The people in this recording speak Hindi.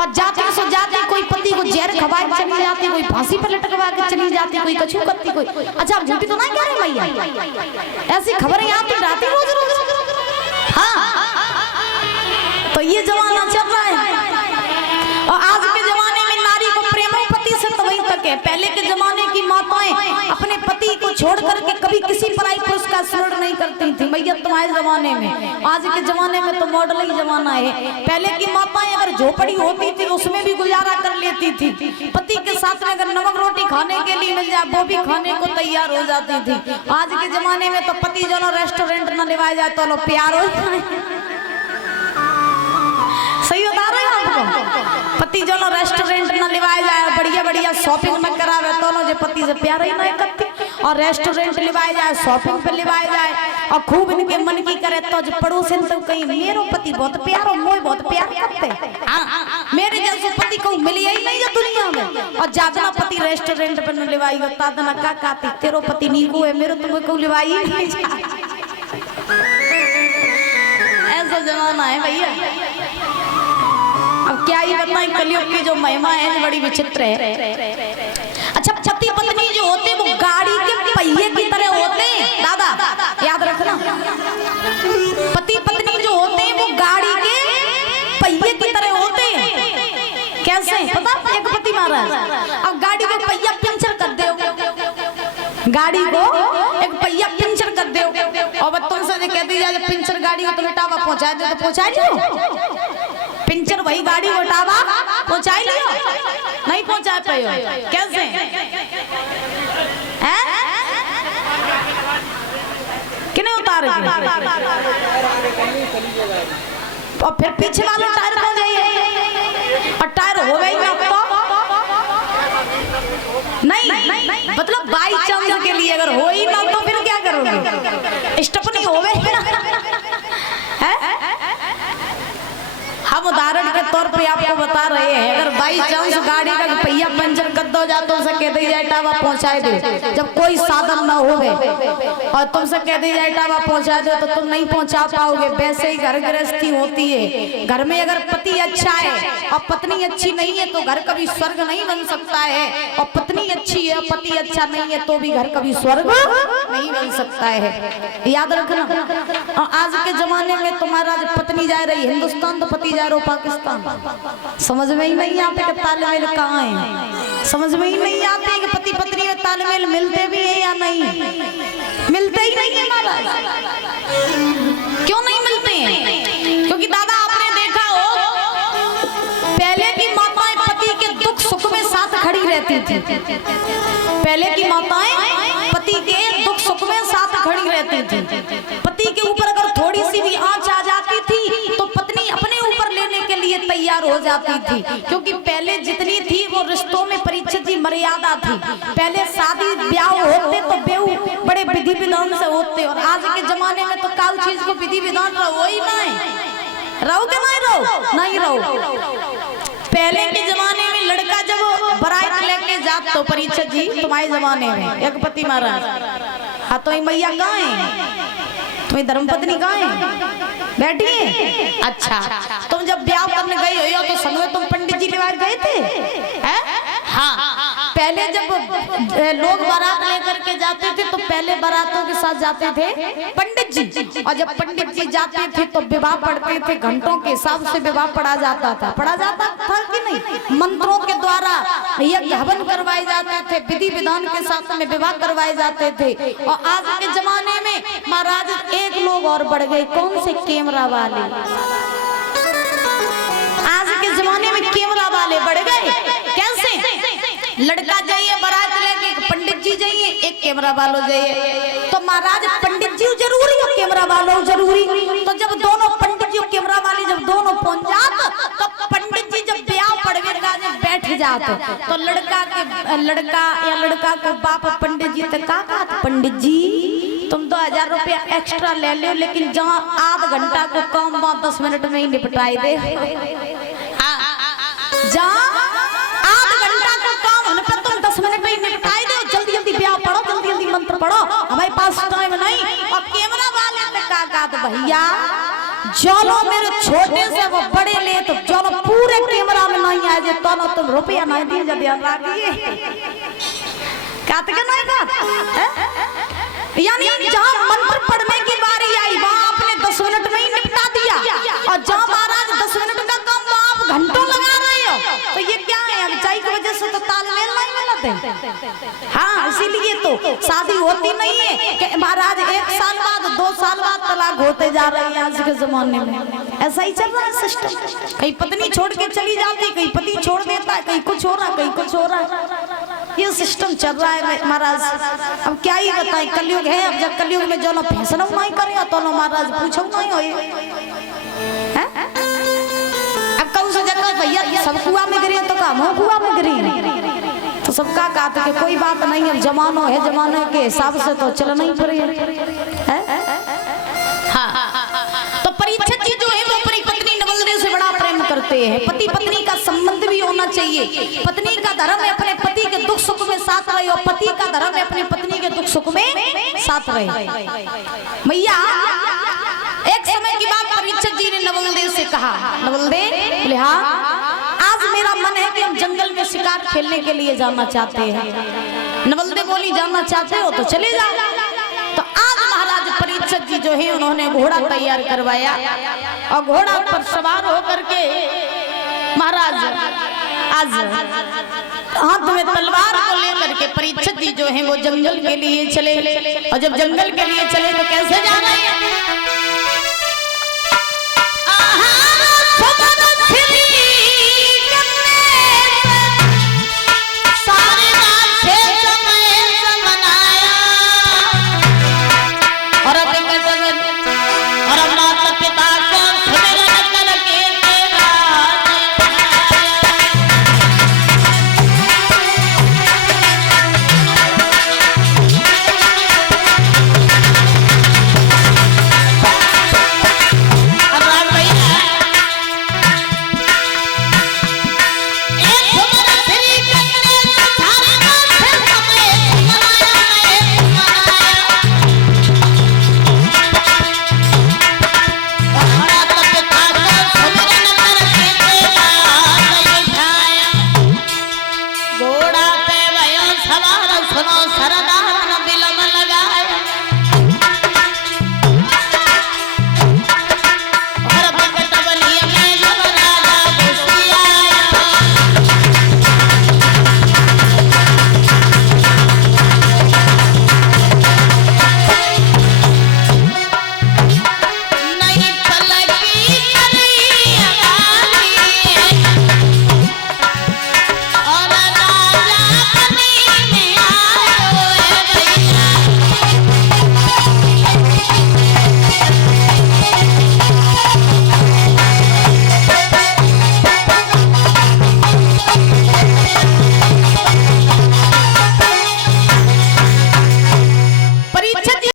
और जाते सो जाते कोई पति को जहर खवा के चली जाती, कोई फांसी पर लटकवा के चली जाती, कोई कछु करती, कोई। अच्छा आप झूठी तो नहीं कह रहे भैया, ऐसी खबरें आती रहती रोज रोज। हाँ तो ये जमाना चल रहा है। और आज के जमाने में नारी को प्रेम पति से तो वही तक है। पहले के जमाने की माताएं अपने पति को छोड़ करके कभी किसी पराई पुरुष का स्मरण नहीं करती थी भैया तुम्हारे जमाने में। आज के जमाने में तो मॉडल ही जमाना है। पहले की माताएं अगर झोपड़ी होती थी उसमें भी गुजारा कर लेती थी, पति के साथ में अगर नमक रोटी खाने के लिए मिल जाए वो भी खाने को तैयार हो जाती थी। आज के जमाने में तो पति जो रेस्टोरेंट न निभाया जाए तो प्यार हो जाए। सही बता रहे हैं आपको, पति जो रेस्टोरेंट न लिवाया जाए, बढ़िया बढ़िया शॉपिंग न करावे तो जो पति से प्यार ही नहीं करती। और रेस्टोरेंट लिवाया जाए, शॉपिंग पे लिवाया जाए और खूब इनके मन की करे तो जो पड़ोसी तो कहीं मेरो पति बहुत प्यार और मोह बहुत प्यार करते। हाँ मेरे जैसे पति को मिली ही नहीं है दुनिया में। और जातना पति रेस्टोरेंट पर न लिवाई होता ना का कहती तेरो पति नीकू है, मेरो तुम्हें को लिवाई नहीं। ऐसा जमाना है भैया। अब क्या ही बताएं, कलयुग की जो महिमा है बड़ी विचित्र है। अच्छा पति पत्नी जो होते वो गाड़ी के पहिए की तरह होते हैं दादा, याद रखना। पति पत्नी जो होते हैं वो गाड़ी के पहिए की तरह होते हैं। कैसे पता? एक पति महाराज अब गाड़ी का पहिया पंचर कर दो, गाड़ी को एक पहिया पंचर कर दो और तुमसे कह दी जाए पंचर गाड़ी को तुम्हें टावा पहुंचा दे तो पहुंचा दो। पिंचर वही गाड़ी उठावा पहुंचा लियो, नहीं पहुंचा पाए कैसे? किने उतार और फिर पीछे वाला टायर हो जाइए और टायर हो गई ना तो नहीं, मतलब बाई चांस के लिए अगर हो ही ना तो फिर क्या करोगे? स्टपनी हो गई ना। हम उदाहरण के तौर पे आपको बता रहे हैं, अगर बाई चांस गाड़ी का पहिया पंचर कर दो जा तो उसे कह दी जाए टावा पहुंचाए दो, जब कोई साधन ना हो और तुमसे कह दी जाए टावा पहुंचा दो तो तुम नहीं पहुंचा पाओगे। वैसे ही घर गृहस्थी होती है। घर में अगर पति अच्छा है और पत्नी अच्छी नहीं है तो घर कभी स्वर्ग नहीं बन सकता है, और पत्नी अच्छी है पति अच्छा नहीं है तो भी घर कभी स्वर्ग नहीं बन सकता है। याद रखना। आज के जमाने में तुम्हारा पत्नी जा रही हिंदुस्तान तो पति जा रहा पाकिस्तान। समझ में ही नहीं आते कि तालमेल कहाँ है, समझ में ही नहीं आते कि पति पत्नी में तालमेल मिलते भी है या नहीं, मिलते ही नहीं है महाराज। क्यों नहीं मिलते हैं? क्योंकि दादा आपने देखा हो पहले की माताएं पति के दुख सुख में साथ खड़ी रहती थी। पहले की माताएं पति के दुख सुख में साथ खड़ी रहती थी। पति के ऊपर अगर थोड़ी सी भी आंच आ जाती थी तो पत्नी अपने ऊपर लेने के लिए तैयार हो जाती थी, क्योंकि पहले जितनी थी वो रिश्तों में परिचित की मर्यादा थी। पहले शादी ब्याह होते तो बेहू बड़े विधि विधान से होते, और आज के जमाने में तो काल चीज को विधि विधान रहो ही नहीं, रहो के नहीं रहो। पहले के जमाने में लड़का जब बारात लेके जात तो परिचित जी तुम्हारे जमाने में एक पति महाराज हाँ तो मैया कहाँ है, तुम्हें धर्मपत्नी कहाँ है, बैठी है। अच्छा तुम जब ब्याह करने गए हो तो संग में तुम पंडित जी लेकर गए थे? हाँ पहले जब लोग बारात लेकर के जाते थे तो पहले बारातों के साथ जाते थे पंडित जी, और जब पंडित जी जाते थे तो विवाह पढ़ते थे, घंटों के हिसाब से विवाह पढ़ा जाता था कि नहीं? मंत्रों के द्वारा यज्ञ हवन करवाए जाते थे, विधि विधान के साथ में विवाह करवाए जाते थे। और आज के जमाने में महाराज एक लोग और बढ़ गए, कौन से? कैमरा वाले। आज के जमाने में कैमरा वाले बढ़ गए। कैसे? लड़का जाइए बारात लेके, पंडित जी जाइए, एक कैमरा वालों जाइए। तो महाराज पंडित जी जरूरी और कैमरा वालों जरूरी। तो जब दोनों पंडित जी और कैमरा वाले जब दोनों पहुंच जाते तो पंडित जी जब ब्याह पढ़वे बैठ जाते तो लड़का को बाप पंडित जी तक कहा पंडित जी तुम 2000 रुपया एक्स्ट्रा ले लो, लेकिन जहाँ आध घंटा को काम 10 मिनट में ही निपटाई दे। जहाँ आध घंटा का काम होने पर तुम 10 मिनट में ही निपटाई दो, जल्दी जल्दी ब्याह पढ़ो, जल्दी जल्दी मंत्र पढ़ो, हमारे पास टाइम नहीं। और कैमरा वाले ने कहा भैया चलो मेरे छोटे से वो बड़े ले तो चलो पूरे कैमरा में नहीं आए जे तो तुम रुपया नहीं दिए जब ध्यान रखिए काट के नहीं बात यानी जहां मंत्र पढ़ने की बारी आई वहां आपने 10 मिनट में ही निपटा दिया और जहां महाराज 10 मिनट का काम तो आप घंटों लगा रहे हो तो ये क्या है अगचाई की वजह से तो तालमेल नहीं मिलते। हाँ इसीलिए तो शादी होती नहीं है कि महाराज 1 साल बाद 2 साल बाद तलाक होते जा रहे हैं आज के जमाने में। ऐसा ही चल रहा है सिस्टम। कहीं पत्नी छोड़ के चली जाती, कहीं पति छोड़ देता है, कहीं कुछ हो रहा, कहीं कुछ हो रहा है। ये सिस्टम चल रहा है महाराज। अब क्या ही बताएं, कलयुग है। अब जब कलयुग में जो लोग फैसला नहीं करेगा तो लो महाराज पूछो नहीं हो। अब कौन सा जगह भैया सब कुआं में गिरे तो काम हो कुआं में गिरी तो सबका कहते कि कोई बात नहीं है, जमानो है, जमाने के हिसाब से तो चलना ही पड़ेगा। तो परीक्षित जी जो है वो अपनी पत्नी नवलदेव से बड़ा प्रेम करते हैं। पति पत्नी का संबंध भी होना चाहिए। पत्नी का धर्म है अपने पति के दुख सुख में साथ रहे और पति का धर्म है अपनी पत्नी के दुख सुख में साथ रहे। भैया एक समय की बात परीक्षित जी ने नवलदेव से कहा, नवलदेव बोले हाँ आज मेरा मन है कि हम जंगल में शिकार खेलने के लिए जाना चाहते हैं। नवलदेव बोली जाना चाहते हो तो चले जाओ। तो आज महाराज परीक्षित जी जो है उन्होंने घोड़ा तैयार करवाया और घोड़ा पर सवार होकर के महाराज आज हाथ में तलवार को लेकर के परीक्षित जी जो है वो जंगल के लिए चले। और जब जंगल के लिए चले तो कैसे जा रहे हैं